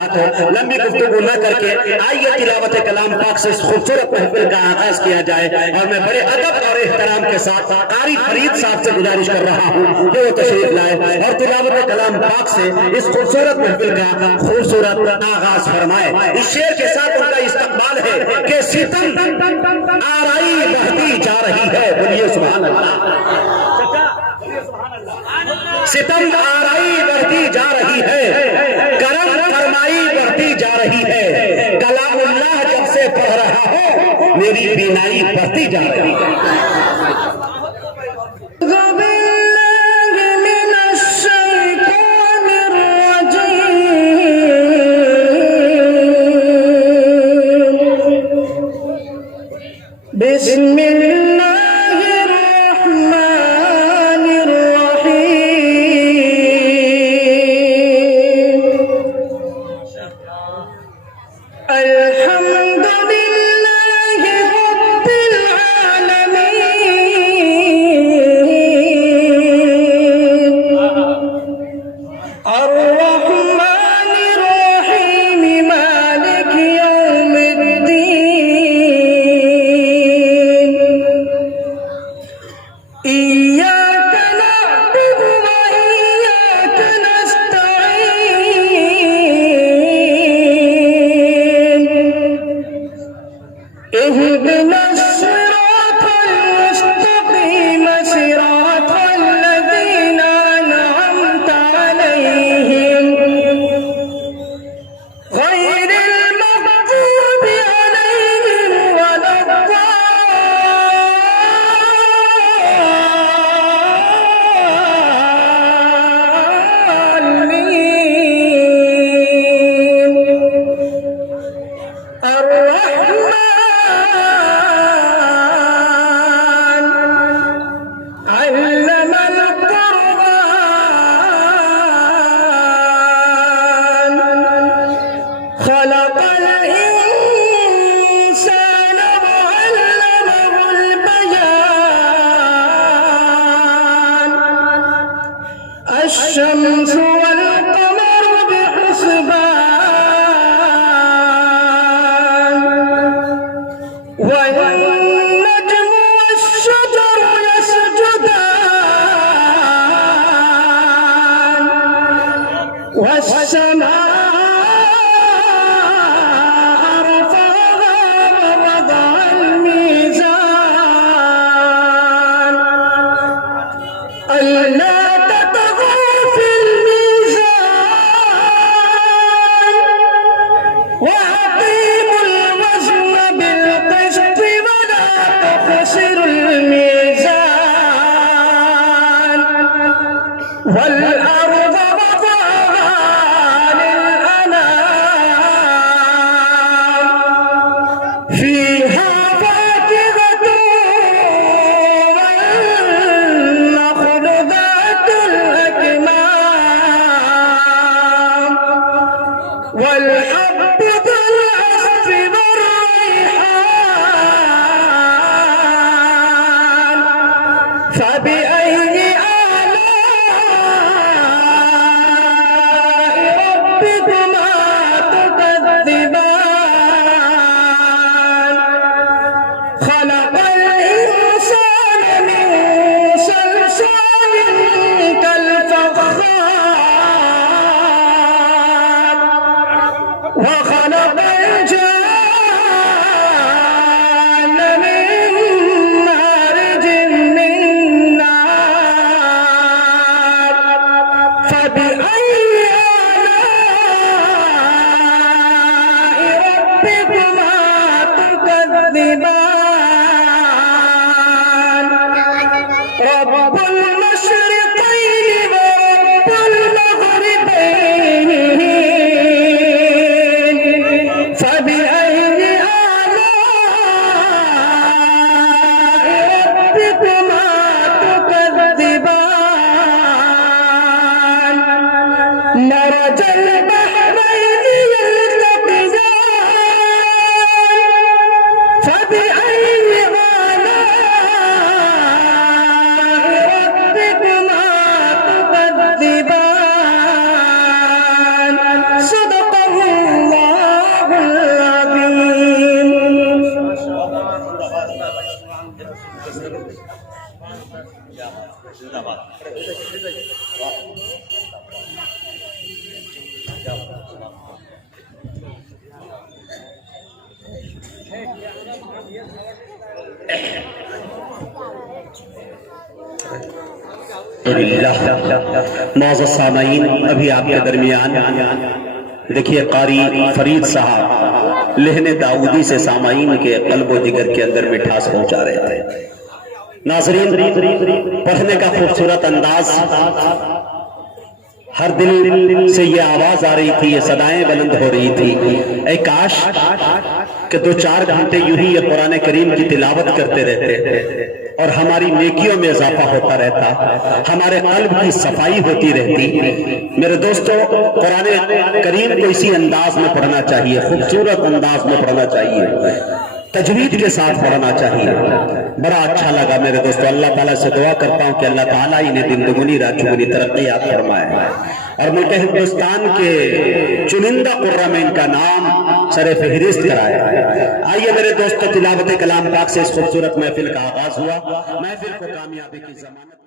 तो लंबी गुफ्तगू न करके आइए तिलावत कलाम पाक से खूबसूरत महफिल का आगाज किया जाए। और मैं बड़े अदब और एहतराम के साथ कारी फरीद साहब से गुजारिश कर रहा हूँ कि वो तशरीफ लाए और तिलावत कलाम पाक से इस खूबसूरत महफिल का खूबसूरत आगाज फरमाए। इस शेर के साथ उनका इस्तकबाल है कि सितम आराई बहती जा रही है। बोलिए सुभान अल्लाह। सितम आराई बढ़ती जा रही है, करम फरमाई बढ़ती जा रही है। कलामुल्लाह जब से पढ़ रहा हो मेरी बीनाई बढ़ती जा रही है। فبأي معزز سامعین، ابھی آپ کے درمیان دیکھیے قاری فرید صاحب لہن داؤدی سے سامعین کے قلب و جگر کے اندر مٹھاس پہنچا رہے تھے۔ ناظرین، پڑھنے کا خوبصورت انداز، ہر دل سے یہ آواز آ رہی تھی، یہ صدائیں بلند ہو رہی تھی، اے کاش کہ 2-4 گھنٹے یوں ہی یہ قرآن کریم کی تلاوت کرتے رہتے اور ہماری نیکیوں میں اضافہ ہوتا رہتا، ہمارے قلب کی صفائی ہوتی رہتی۔ میرے دوستو، قرآن کریم کو اسی انداز میں پڑھنا چاہیے، خوبصورت انداز میں پڑھنا چاہیے، تجوید کے ساتھ پڑھنا چاہیے۔ بڑا اچھا لگا میرے دوستو، اللہ تعالیٰ سے دعا کرتا ہوں کہ اللہ تعالیٰ انہیں دن دگنی رات چگنی ترقیات فرمائے اور ملک ہندوستان کے چنندہ قرہ میں ان کا نام سر فہرست کرائے۔ آئیے میرے دوستو، تلاوت کلام پاک سے اس خوبصورت محفل کا آغاز ہوا۔ محفل کو کامیابی کی ضمانت